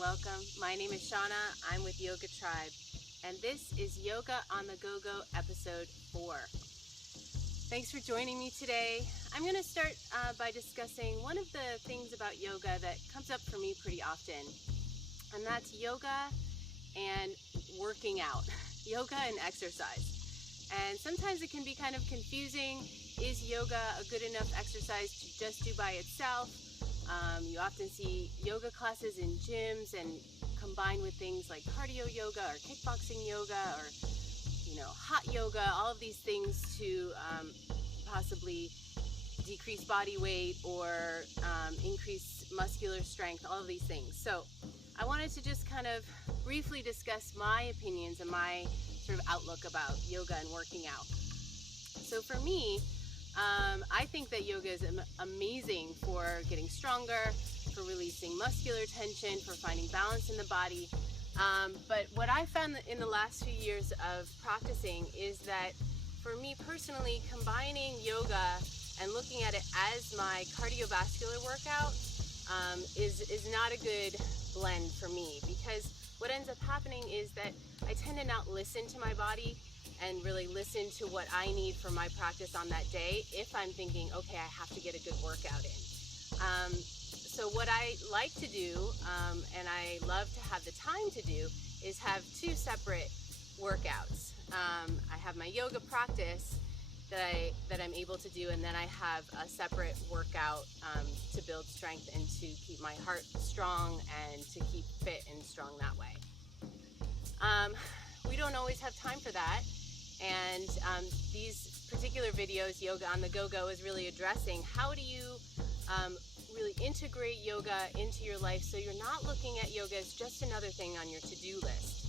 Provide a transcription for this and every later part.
welcome. My name is Shauna. I'm with Yoga Tribe, and this is Yoga on the Go Go Episode 4. Thanks for joining me today. I'm going to start by discussing one of the things about yoga that comes up for me pretty often, and that's yoga and working out, yoga and exercise. And sometimes it can be kind of confusing. Is yoga a good enough exercise to just do by itself? You often see yoga classes in gyms and combined with things like cardio yoga or kickboxing yoga or hot yoga, all of these things to possibly decrease body weight or increase muscular strength, all of these things. So I wanted to just kind of briefly discuss my opinions and my sort of outlook about yoga and working out. So for me, I think that yoga is amazing for getting stronger, for releasing muscular tension, for finding balance in the body. But what I found in the last few years of practicing is that for me personally, combining yoga and looking at it as my cardiovascular workout is not a good blend for me, because what ends up happening is that I tend to not listen to my body and really listen to what I need for my practice on that day if I'm thinking, okay, I have to get a good workout in. So what I like to do, and I love to have the time to do, is have two separate workouts. I have my yoga practice that I'm able to do, and then I have a separate workout to build strength and to keep my heart strong and to keep fit and strong that way. We don't always have time for that. And these particular videos, Yoga on the Go-Go, is really addressing how do you really integrate yoga into your life so you're not looking at yoga as just another thing on your to-do list.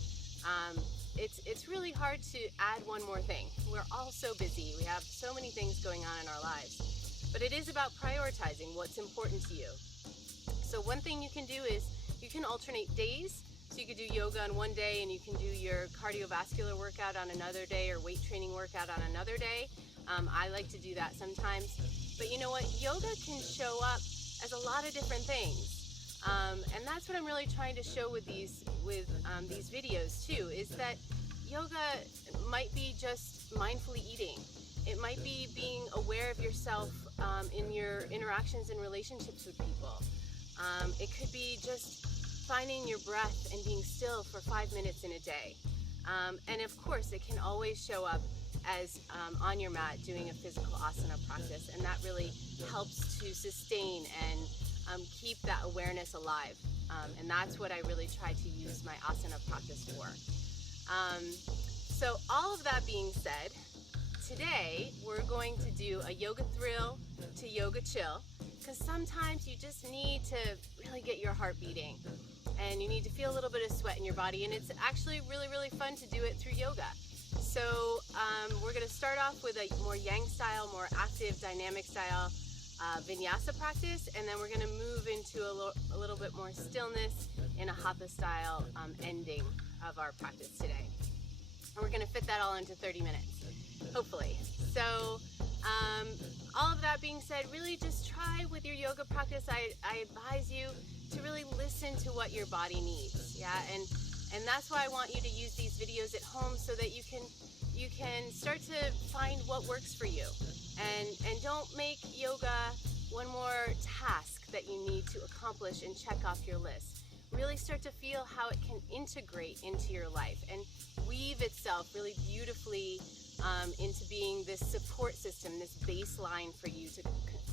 It's really hard to add one more thing. We're all so busy. We have so many things going on in our lives. But it is about prioritizing what's important to you. So one thing you can do is you can alternate days. So you could do yoga on one day and you can do your cardiovascular workout on another day or weight training workout on another day. I like to do that sometimes. But you know what? Yoga can show up as a lot of different things. And that's what I'm really trying to show with these videos too, is that yoga might be just mindfully eating. It might be being aware of yourself in your interactions and relationships with people. It could be just finding your breath and being still for 5 minutes in a day. And of course, it can always show up as on your mat doing a physical asana practice, and that really helps to sustain and keep that awareness alive. And that's what I really try to use my asana practice for. So all of that being said, today we're going to do a yoga thrill to yoga chill, because sometimes you just need to really get your heart beating. And you need to feel a little bit of sweat in your body, and it's actually really, really fun to do it through yoga. So we're going to start off with a more yang style, more active, dynamic style vinyasa practice, and then we're going to move into a little bit more stillness in a hatha style ending of our practice today. And we're going to fit that all into 30 minutes, hopefully. So all of that being said, really just try with your yoga practice. I advise you to really listen to what your body needs, and that's why I want you to use these videos at home, so that you can start to find what works for you, and don't make yoga one more task that you need to accomplish and check off your list. Really start to feel how it can integrate into your life and weave itself really beautifully into being this support system, this baseline for you to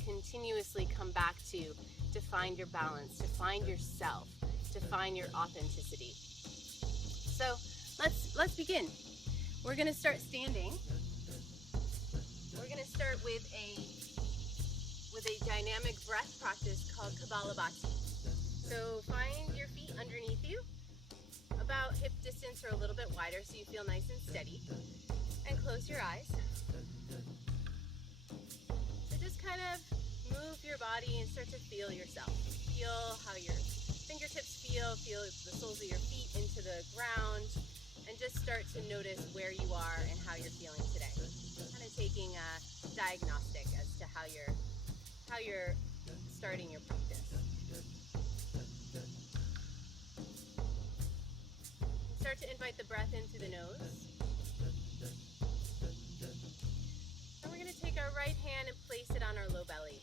continuously come back to find your balance, to find yourself, to find your authenticity. So let's begin. We're going to start standing. We're going to start with a dynamic breath practice called Kapalabhati. So find your feet underneath you, about hip distance or a little bit wider, so you feel nice and steady. And close your eyes. So just kind of move your body and start to feel yourself. Feel how your fingertips feel the soles of your feet into the ground, and just start to notice where you are and how you're feeling today. Kind of taking a diagnostic as to how you're starting your practice. start to invite the breath in through the nose. And we're going to take our right hand and place it on our low belly.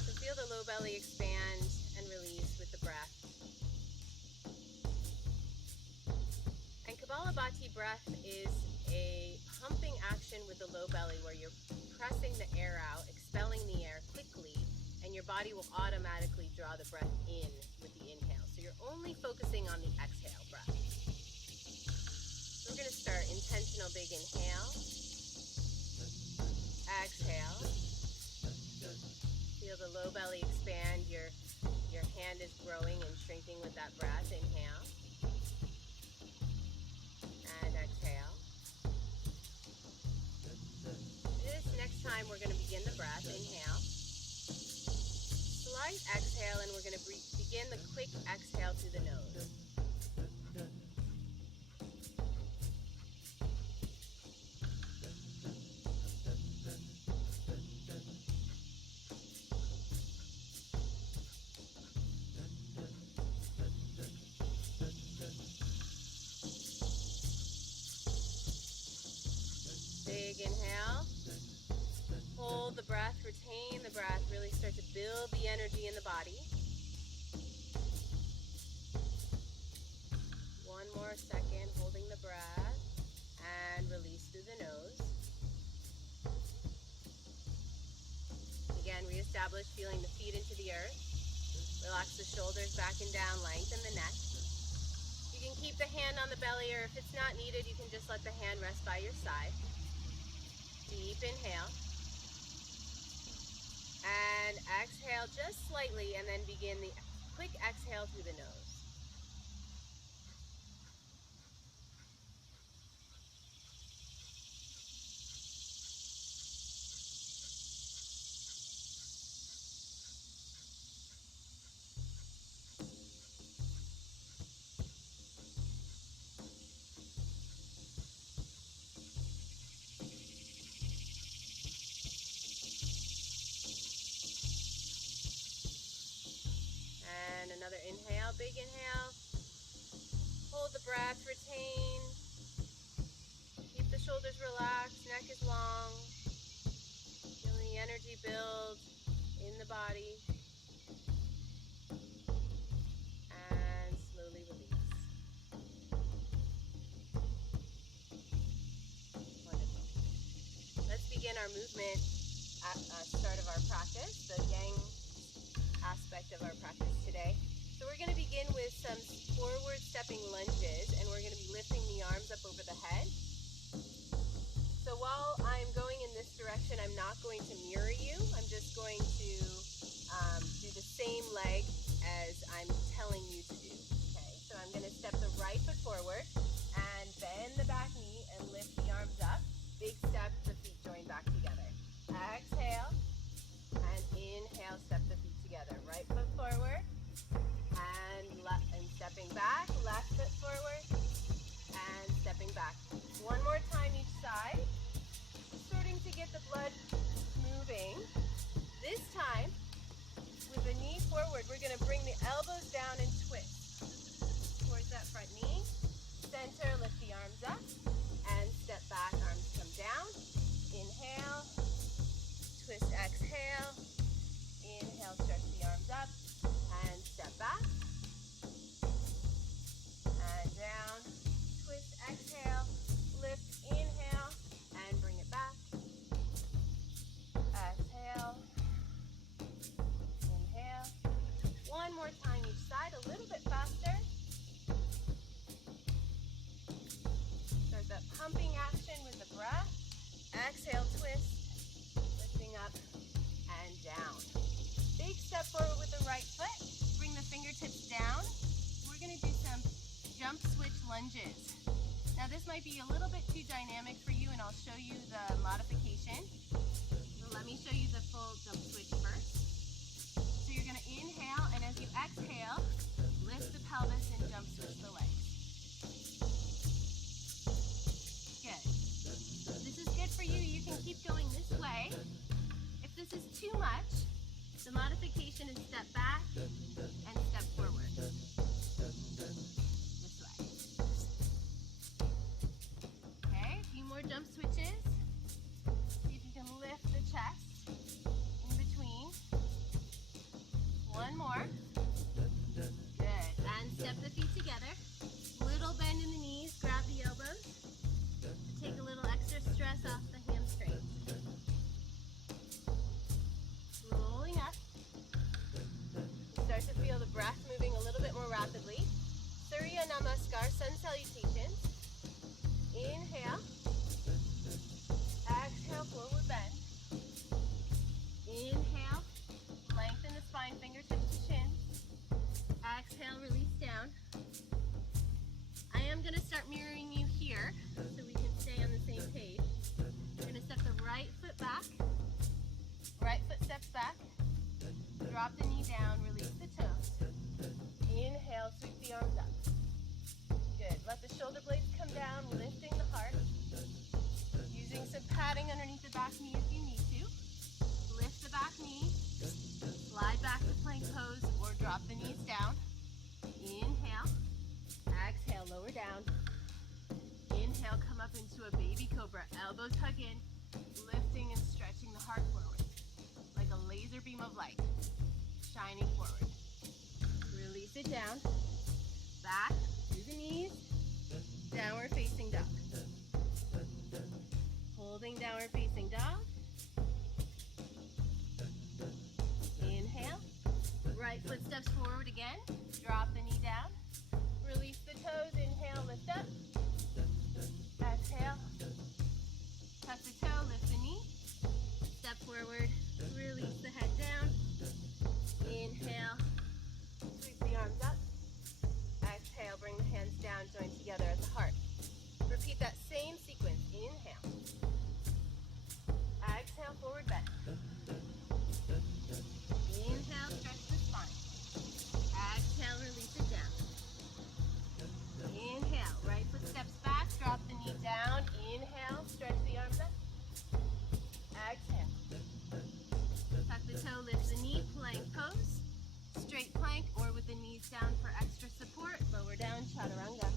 So feel the low belly expand and release with the breath. And Kapalabhati breath is a pumping action with the low belly where you're pressing the air out, expelling the air quickly, and your body will automatically draw the breath in with the inhale. So you're only focusing on the exhale breath. So we're going to start intentional big inhale, exhale. Feel the low belly expand. Your hand is growing and shrinking with that breath. Inhale and exhale. This next time we're going to begin the breath. Inhale. Slight exhale, and we're going to begin the quick exhale through the nose. Big inhale. Hold the breath, retain the breath, really start to build the energy in the body. One more second, holding the breath, and release through the nose. Again, reestablish feeling the feet into the earth. Relax the shoulders back and down, lengthen the neck. You can keep the hand on the belly, or if it's not needed, you can just let the hand rest by your side. Deep inhale. And exhale just slightly, and then begin the quick exhale through the nose. And another inhale, big inhale. Hold the breath, retain. Keep the shoulders relaxed, neck is long. Feeling the energy build in the body. And slowly release. Wonderful. Let's begin our movement at the start of our practice, the yang aspect of our practice today. So we're going to begin with some forward stepping lunges, and we're going to be lifting the arms up over the head. So while I'm going in this direction, I'm not going to mirror you. I'm just going to do the same leg as I'm telling you to do. Okay, so I'm going to step the right foot forward and bend the back knee and lift the arms up. Big step, the feet join back together. Exhale and inhale, step the feet together. Right foot forward and stepping back. Left foot forward and stepping back. One more time each side. Starting to get the blood moving. This time, with the knee forward, we're going to bring the elbows down and twist towards that front knee. Center, lift the arms up and step back. Arms come down. Inhale, twist, exhale. Inhale, stretch the arms up and step back. And down, twist, exhale, lift, inhale, and bring it back. Exhale, inhale. One more time each side, a little bit faster. Start that pumping action with the breath. Exhale, twist, lifting up and down. Big step forward with the right foot. Bring the fingertips down. We're going to do some jump switch lunges. Now this might be a little bit too dynamic for you, and I'll show you the modification. So let me show you the full jump switch first. So you're going to inhale, and as you exhale, lift the pelvis and jump switch the legs. Good. This is good for you. You can keep going this way. If this is too much, the modification is step back and step forward. drop the knees down. Inhale. Exhale, lower down. Inhale, come up into a baby cobra. Elbows hug in, lifting and stretching the heart forward like a laser beam of light, shining forward. Release it down. Back through the knees. Downward facing dog. Holding downward facing dog. Inhale. Right foot steps forward again. Drop the knee down. Release the toes. Inhale, lift up. Exhale. Tuck the toe, lift the knee. Step forward. Release the head down. Inhale. Sweep the arms up. Exhale, bring the hands down, join together at the heart. Repeat that same sequence. Inhale. Exhale, forward bend. Inhale, stretch the spine. Exhale, release it down. Inhale, right foot steps back, drop the knee down. Inhale, stretch the arms up. Exhale. Tuck the toe, lift the knee, plank pose. Straight plank or with the knees down for extra support. Lower down, chaturanga.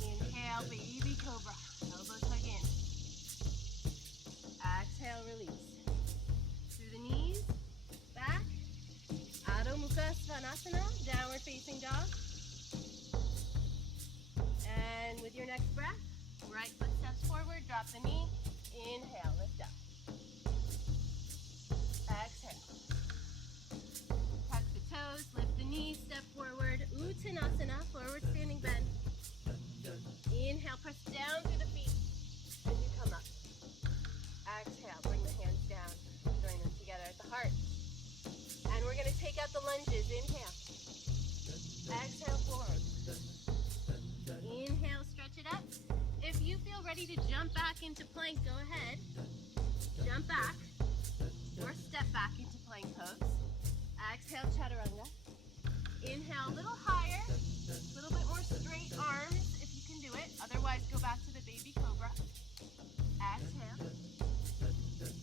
Inhale, baby cobra. Elbows hug in. Exhale, release. Through the knees, back. Adho Mukha Svanasana, downward facing dog. And with your next breath, right foot steps forward, drop the knee. Inhale, lift up. Exhale. Tuck the toes, lift the knees, step forward. Uttanasana, forward standing bend. Inhale, press down through the feet as you come up. Exhale, bring the hands down. Join them together at the heart. And we're going to take out the lunges. Inhale. Exhale, forward. Inhale, stretch it up. If you feel ready to jump back into plank, go ahead. Jump back or step back into plank pose. Exhale, chaturanga. Inhale, a little higher, a little bit more straight arms if you can do it. Otherwise, go back to the baby cobra. Exhale.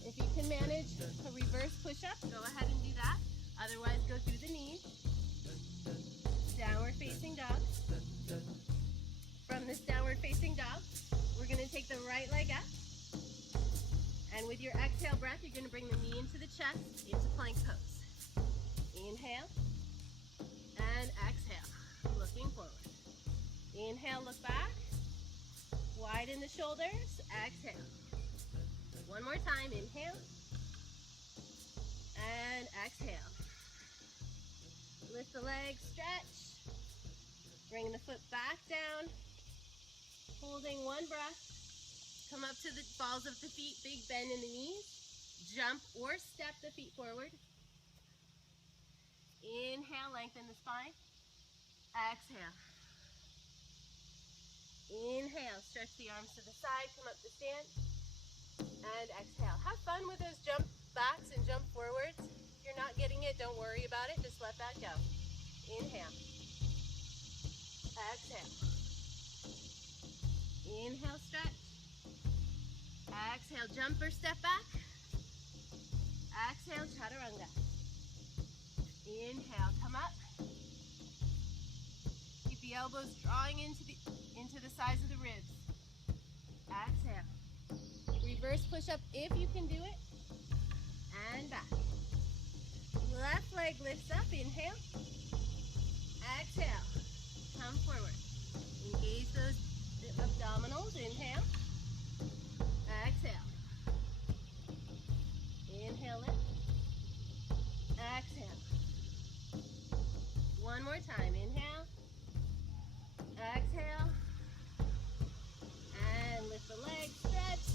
If you can manage a reverse push-up, go ahead and do that. Otherwise, go through the knees. Downward facing dog. From this downward facing dog, we're going to take the right leg up. And with your exhale breath, you're going to bring the knee into the chest, into plank pose. Inhale. And exhale, looking forward. Inhale, look back. Widen the shoulders. Exhale. One more time. Inhale. And exhale. Lift the legs, stretch. Bring the foot back down. Holding one breath. Come up to the balls of the feet, big bend in the knees. Jump or step the feet forward. Inhale, lengthen the spine. Exhale. Inhale, stretch the arms to the side, come up to stand. And exhale. Have fun with those jump backs and jump forwards. If you're not getting it, don't worry about it. Just let that go. Inhale. Exhale. Inhale, stretch. Exhale, jump or step back. Exhale, chaturanga. Inhale, come up. Keep the elbows drawing into the sides of the ribs. Exhale. Reverse push-up if you can do it. And back. Left leg lifts up. Inhale. Exhale. Come forward. Engage those abdominals. Inhale. Exhale. Inhale, lift. Exhale. One more time. Inhale. Exhale. And lift the leg. Stretch.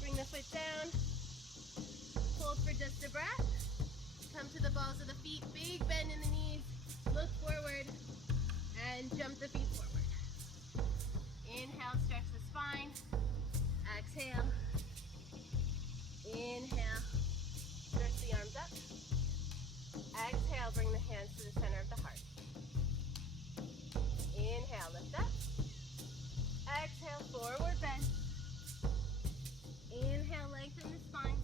Bring the foot down. Hold for just a breath. Come to the balls of the feet. Big bend in the knees. Look forward. And jump the feet forward. Inhale, stretch the spine. Exhale. Inhale. Stretch the arms up. Exhale, bring the hands to the center of the heart. Inhale, lift up. Exhale, forward bend. Inhale, lengthen the spine.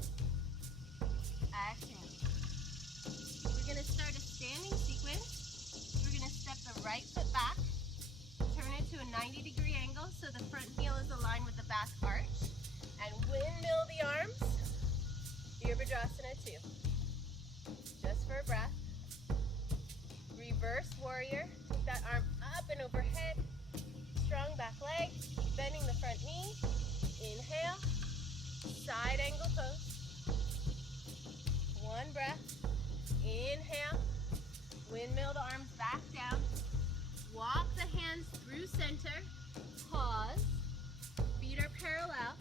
Exhale. We're going to start a standing so the front heel is aligned with the back arch. And windmill the arms. Virabhadrasana 2. Just for a breath. Reverse warrior. Take that arm up and overhead. Strong back leg. Bending the front knee. Inhale. Side angle pose. One breath. Inhale. Windmill the arms back down. Walk the hands through center. Pause. Feet are parallel.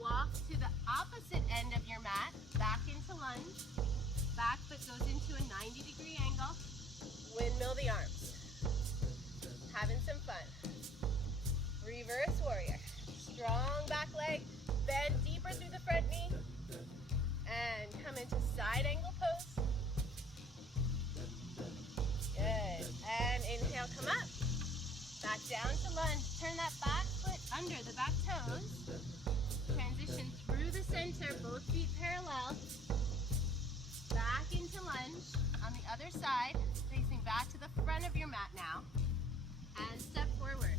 Walk to the opposite end of your mat. Back into lunge. Back foot goes into a 90-degree angle. Windmill the arms. Having some fun. Reverse warrior. Strong back leg. Bend deeper through the front knee. And come into side angle pose. Good. And inhale, come up. Back down to lunge. Turn that back foot under the back toes. Transition through the center, both feet parallel. Back into lunge. On the other side, facing back to the front of your mat now. And step forward.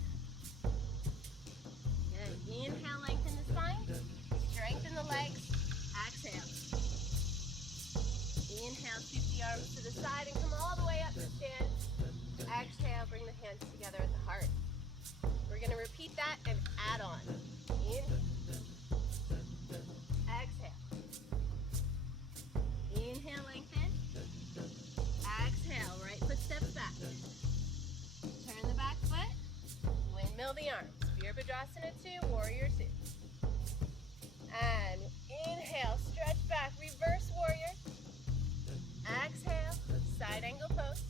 Good. Inhale, lengthen the spine. Strengthen the legs. Exhale. Inhale, sweep the arms to the side and come all the way up to stand. Exhale, bring the hands together at the heart. We're going to repeat that and add on. Inhale. Exhale. Inhale, lengthen. Exhale, right foot steps back. Turn the back foot. Windmill the arms. Virabhadrasana 2, warrior 2. And inhale, stretch back, reverse warrior. Exhale, side angle pose.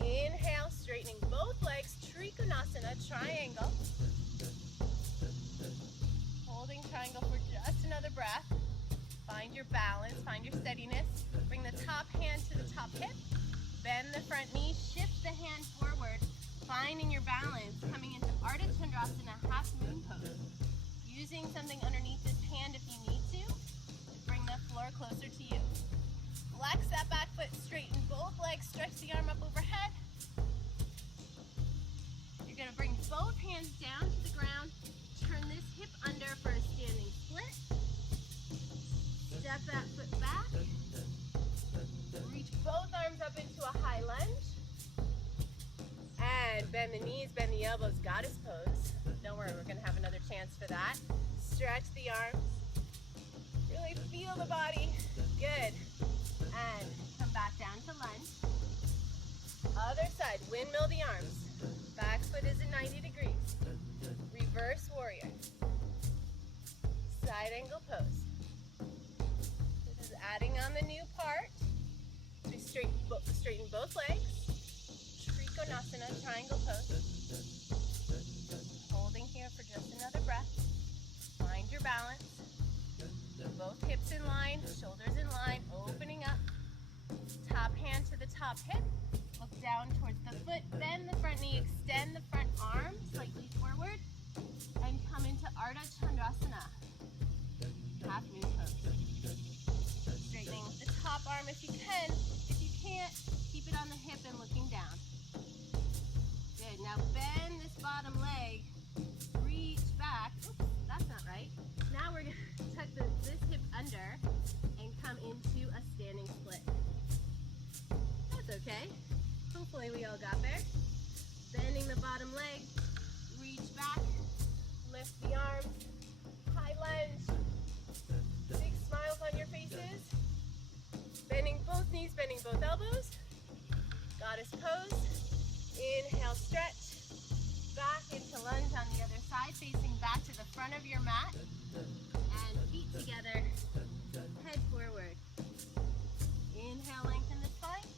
Inhale, straightening both legs, Trikonasana, triangle. Holding triangle for just another breath. Find your balance, find your steadiness. Bring the top hand to the top hip. Bend the front knee, shift the hand forward. Finding your balance, coming into Ardha Chandrasana, half moon pose. Using something underneath this hand if you need to bring the floor closer to you. Flex that back foot, straighten both legs, stretch the arm up overhead. You're going to bring both hands down to the ground. Turn this hip under for a standing split. Step that foot back. Reach both arms up into a high lunge. And bend the knees, bend the elbows, goddess pose. Don't worry, we're going to have another chance for that. Stretch the arms. Really feel the body. Good. And come back down to lunge. Other side, windmill the arms. Back foot is at 90 degrees. Reverse warrior. Side angle pose. This is adding on the new part. So we straighten both legs. Trikonasana, triangle pose. Holding here for just another breath. Find your balance. Both hips in line, shoulders in line, opening up. Top hand to the top hip. Look down towards the foot. Bend the front knee, extend the front arm slightly forward. And come into Ardha Chandrasana. Half moon pose. Straightening the top arm if you can. If you can't, keep it on the hip and looking down. Good. Now bend this bottom leg. Reach back. Oops, that's not right. Now we're going to tuck this hip under and come into a standing split. That's okay. Hopefully we all got there. Bending the bottom leg. Reach back. Lift the arms. High lunge. Big smiles on your faces. Bending both knees, bending both elbows. Goddess pose. Inhale, stretch. Back into lunge on the other side, facing back to the front of your mat. And feet together, head forward. Inhale, lengthen the spine.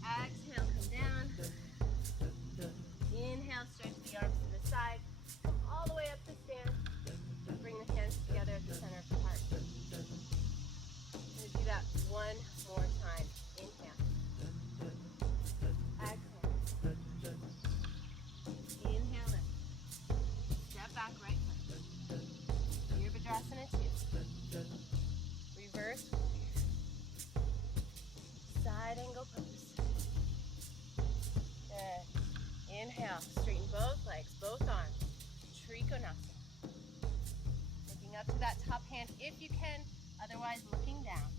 Exhale, come down. Inhale, stretch the arms to the side. Come all the way up to stand. Bring the hands together at the center of the heart. I'm going to do that one more time. Inhale. Exhale. Inhale in. Step back, right foot. Virabhadrasana 2. Reverse. Side angle pose. Good. Inhale. Straighten both hand if you can, otherwise looking down.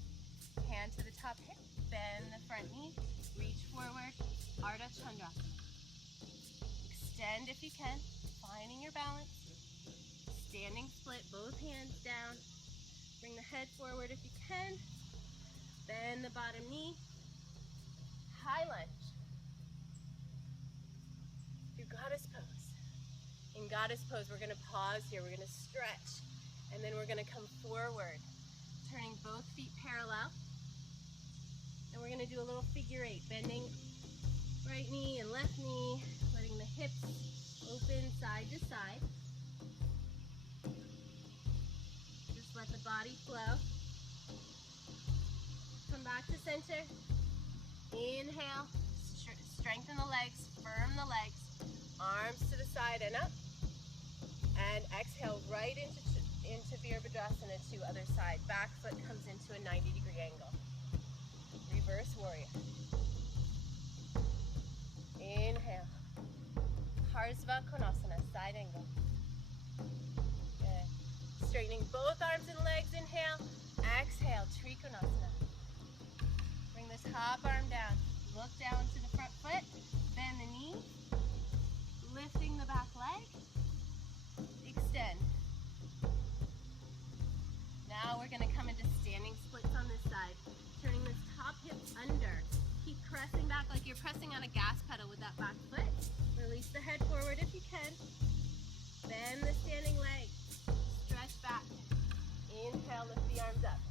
Hand to the top hip, bend the front knee, reach forward, Ardha Chandrasana. Extend if you can, finding your balance. Standing split, both hands down. Bring the head forward if you can. Bend the bottom knee. High lunge. Do goddess pose. In goddess pose, we're going to pause here. We're going to stretch. And then we're going to come forward, turning both feet parallel. And we're going to do a little figure eight, bending right knee and left knee, letting the hips open side to side. Just let the body flow. Come back to center. Inhale, strengthen the legs, firm the legs, arms to the side and up. And exhale right into Virabhadrasana to other side. Back foot comes into a 90-degree angle. Reverse warrior. Inhale. Harsva Konasana, side angle. Good. Straightening both arms and legs, inhale. Exhale, Trikonasana. Bring this top arm down. Look down to the front foot. Bend the knee. Lifting the back leg. Extend. Now we're going to come into standing splits on this side. Turning this top hip under. Keep pressing back like you're pressing on a gas pedal with that back foot. Release the head forward if you can. Bend the standing leg. Stretch back. Inhale, lift the arms up.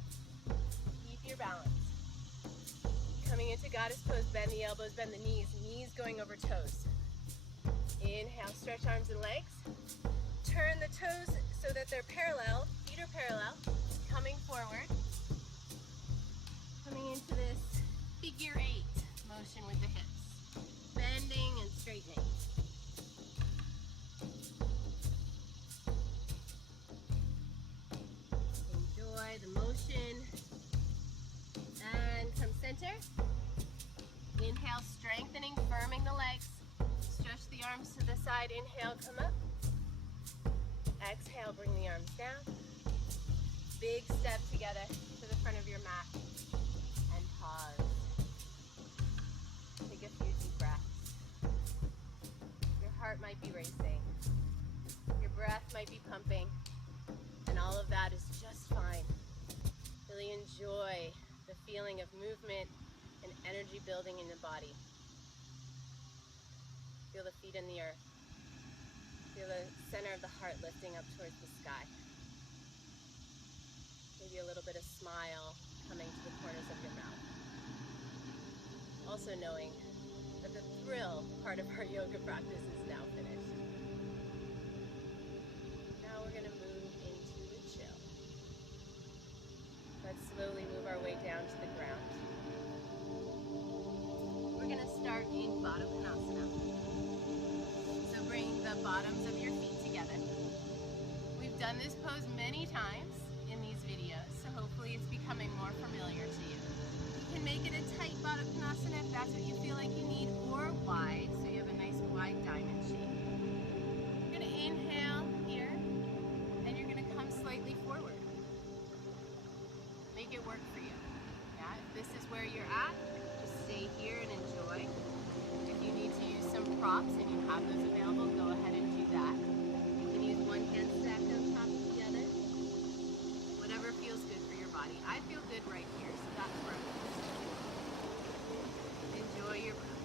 Keep your balance. Coming into goddess pose, bend the elbows, bend the knees. Knees going over toes. Inhale, stretch arms and legs. Turn the toes so that they're parallel. Feet are parallel. Coming forward. Coming into this figure eight motion with the hips. Bending and straightening. Enjoy the motion. And come center. Inhale, strengthening, firming the legs. Stretch the arms to the side. Inhale, come up. Exhale, bring the arms down. Big step together to the front of your mat. And pause. Take a few deep breaths. Your heart might be racing. Your breath might be pumping. And all of that is just fine. Really enjoy the feeling of movement and energy building in the body. Feel the feet in the earth. Feel the center of the heart lifting up towards the sky. Maybe a little bit of smile coming to the corners of your mouth. Also knowing that the thrill part of our yoga practice is now finished. Now we're going to move into the chill. Let's slowly move our way down to the ground. We're going to start in Baddha Konasana. So bring the bottoms of your feet together. We've done this pose many times in these videos, so hopefully it's becoming more familiar to you. You can make it a tight Baddha Konasana if that's what you feel like you need, or wide, so you have a nice wide diamond shape. You're going to inhale here, and you're going to come slightly forward. Make it work for you. Yeah, if this is where you're at, just stay here and enjoy. If you need to use some props and you have those available, go ahead and do that. You can use one hand stacked on top of the other. Whatever feels good for your body. I feel good right here, so that's where I'm going. Enjoy your breath.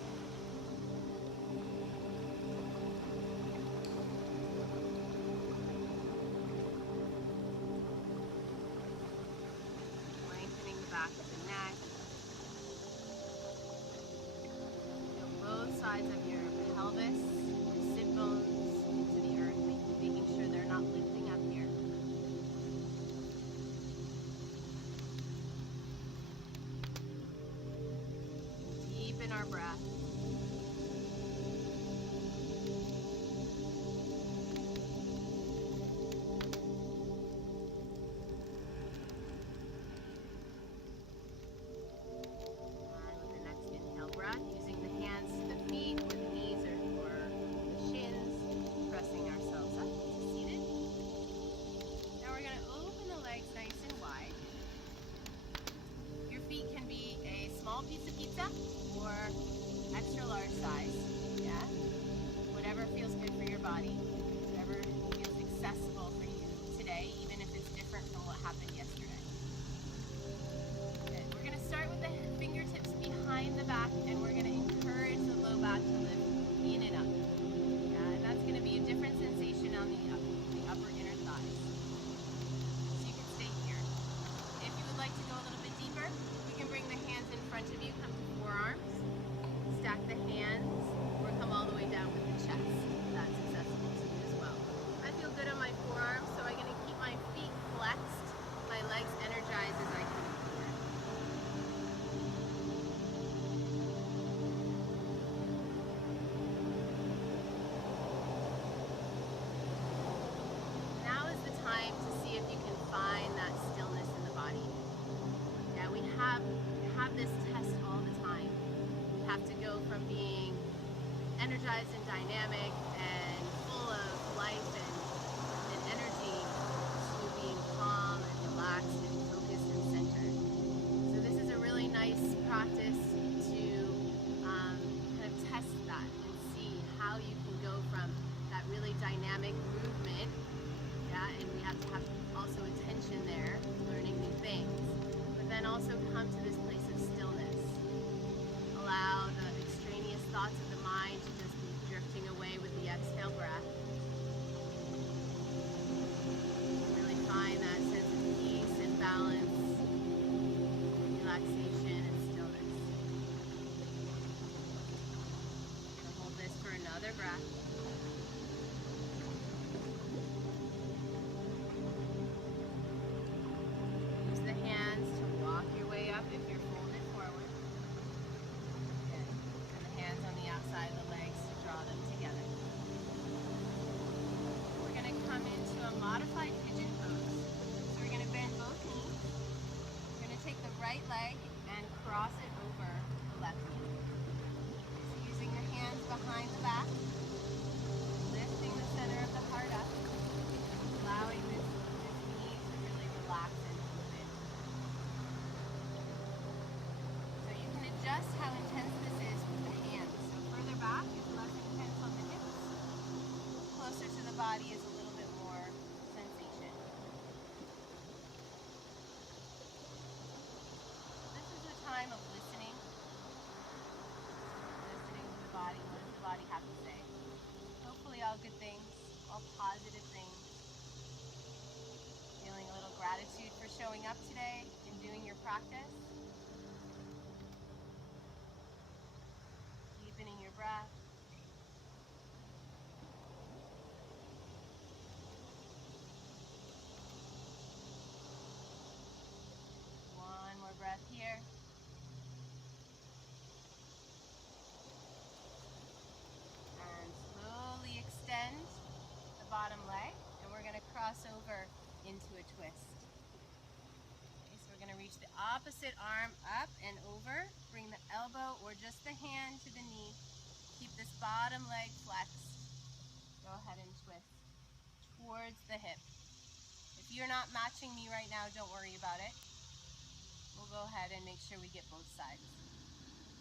Lengthening the back of the neck. Feel both sides of your pelvis, your sit bones into the earth, making sure they're not lifting up here. Deepen our breath. And with the next inhale breath, using the hands to the feet, or the knees, or the shins, pressing ourselves up to seated. Now we're going to open the legs nice pizza or extra large size. Yeah, whatever feels good for your body, whatever feels accessible for you today, even if it's different from what happened yesterday. Good. We're going to start with the fingertips behind the back, and we're going to encourage the low back to lift in and up. Yeah, and that's going to be a different sensation on the upper inner thighs. So you can stay here. If you would like to go a little bit deeper, you can bring the hands in front of you, come to forearms, stack the hands, or come all the way down with the chest. That's accessible to you as well. I feel good on my forearms, so I'm going to keep my feet flexed, my legs energized as I come forward. Now is the time to see if you can find that stillness in the body. Yeah, we have this test all the time. We have to go from being energized and dynamic and full of life and energy to being calm and relaxed and focused and centered. So this is a really nice practice to kind of test that and see how you can go from that really dynamic movement. Yeah, and we have to have also attention there, learning new things, but then also come to this place of stillness. Allow the extraneous thoughts of the mind to just be drifting away with the exhale breath. Really find that sense of peace and balance, relaxation and stillness. So hold this for another breath. Use the hands to walk your way up if you're folded forward. Good. And the hands on the outside of the legs to draw them together. We're going to come into a modified pigeon pose. So we're going to bend both knees. We're going to take the right leg and cross it over the left knee. So using the hands behind the back, lifting the center of the heart up, allowing this knee to really relax and move in. So you can adjust how intense this is with the hands. So further back is less intense on the hips. Closer to the body is a little bit more sensation. This is a time of listening. Listening to the body. What does the body have to say? Hopefully all good things, all positive things. Feeling a little gratitude for showing up today and doing your practice. Deepening your breath. One more breath here. And slowly extend the bottom leg, and we're going to cross over into a twist. Okay, so we're going to reach the opposite arm up and over. Bring the elbow or just the hand to the knee. Keep this bottom leg flexed. Go ahead and twist towards the hip. If you're not matching me right now, don't worry about it. We'll go ahead and make sure we get both sides.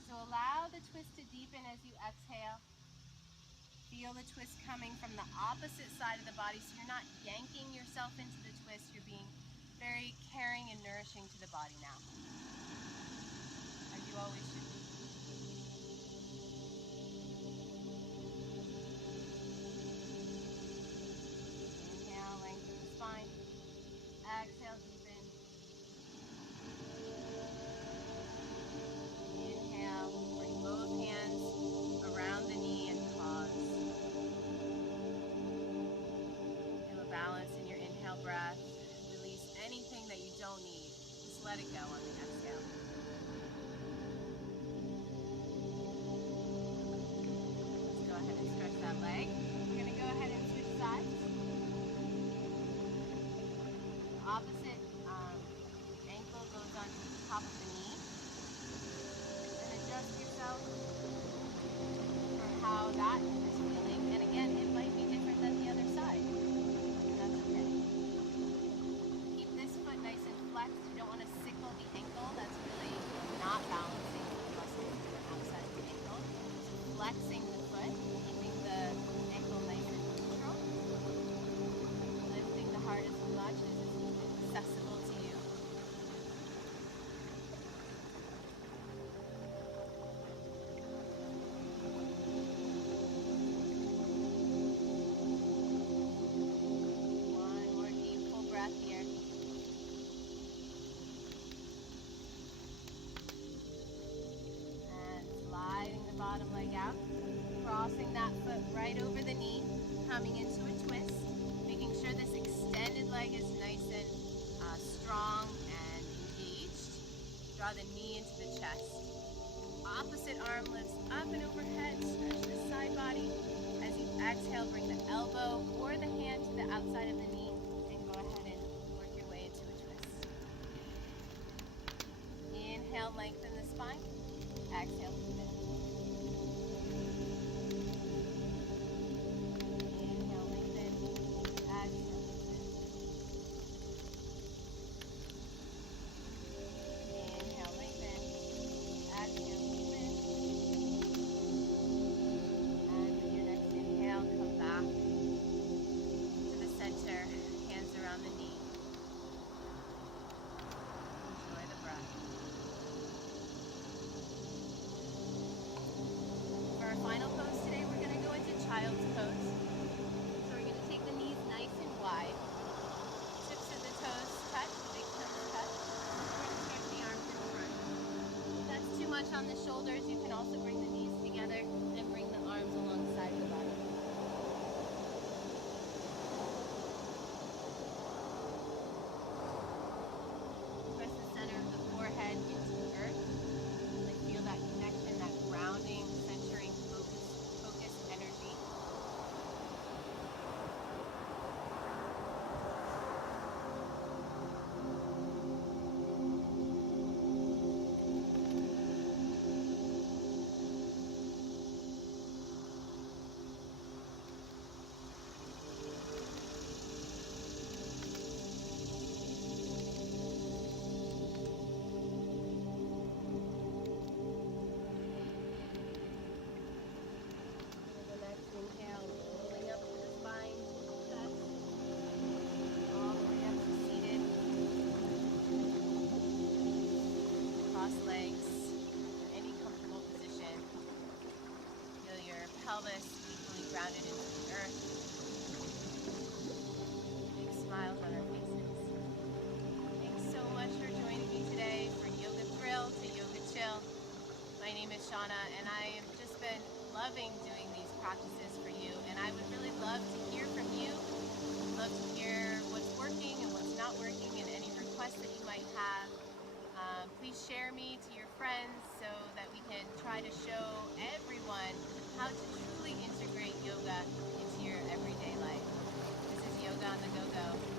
So allow the twist to deepen as you exhale. Feel the twist coming from the opposite side of the body, so you're not yanking yourself into the twist. You're being very caring and nourishing to the body now, as you always should be. Inhale, lengthen the spine. Exhale, deepen. Inhale, bring both hands around the knee and pause. Feel a balance in your inhale breath. Release anything that you don't need. Just let it go on the exhale. Let's go ahead and stretch that leg. We're going to go ahead and switch sides. The opposite ankle goes on to the top of the knee. And adjust yourself for how that is feeling. And again, it might be different than the other side. And that's okay. Keep this foot nice and flexed. You don't want to sickle the ankle. That's really not balancing the muscle. Draw the knee into the chest. Opposite arm lifts up and overhead. Stretch the side body. As you exhale, bring the elbow or the hand to the outside of the knee and go ahead and work your way into a twist. Inhale, lengthen the spine. Exhale, deepen. Inhale, lengthen. Exhale, deepen. Inhale, lengthen. Exhale, deepen. And with your next inhale, come back to the center, hands around the knee. Enjoy the breath. For our final pose today, we're going to go into child's pose. So we're going to take the knees nice and wide. Tips of the toes touch, big toes touch. We're going to stretch the arms in front. If that's too much on the shoulders, you can also bring the knees together and bring the arms alongside the body. Press the center of the forehead into the earth. Like feel that connection, that grounding, centering, focus energy. The next inhale, rolling up to the spine, chest, all the way up to seated. Cross legs, any comfortable position. Feel your pelvis equally grounded into the earth. Big smiles on our faces. Thanks so much for joining me today for Yoga Thrill to Yoga Chill. My name is Shauna, and I have just been loving doing these practices for you, and I would really love to hear from you. Love to hear what's working and what's not working and any requests that you might have. Please share me to your friends so that we can try to show everyone how to truly integrate yoga into your everyday life. This is Yoga on the Go Go.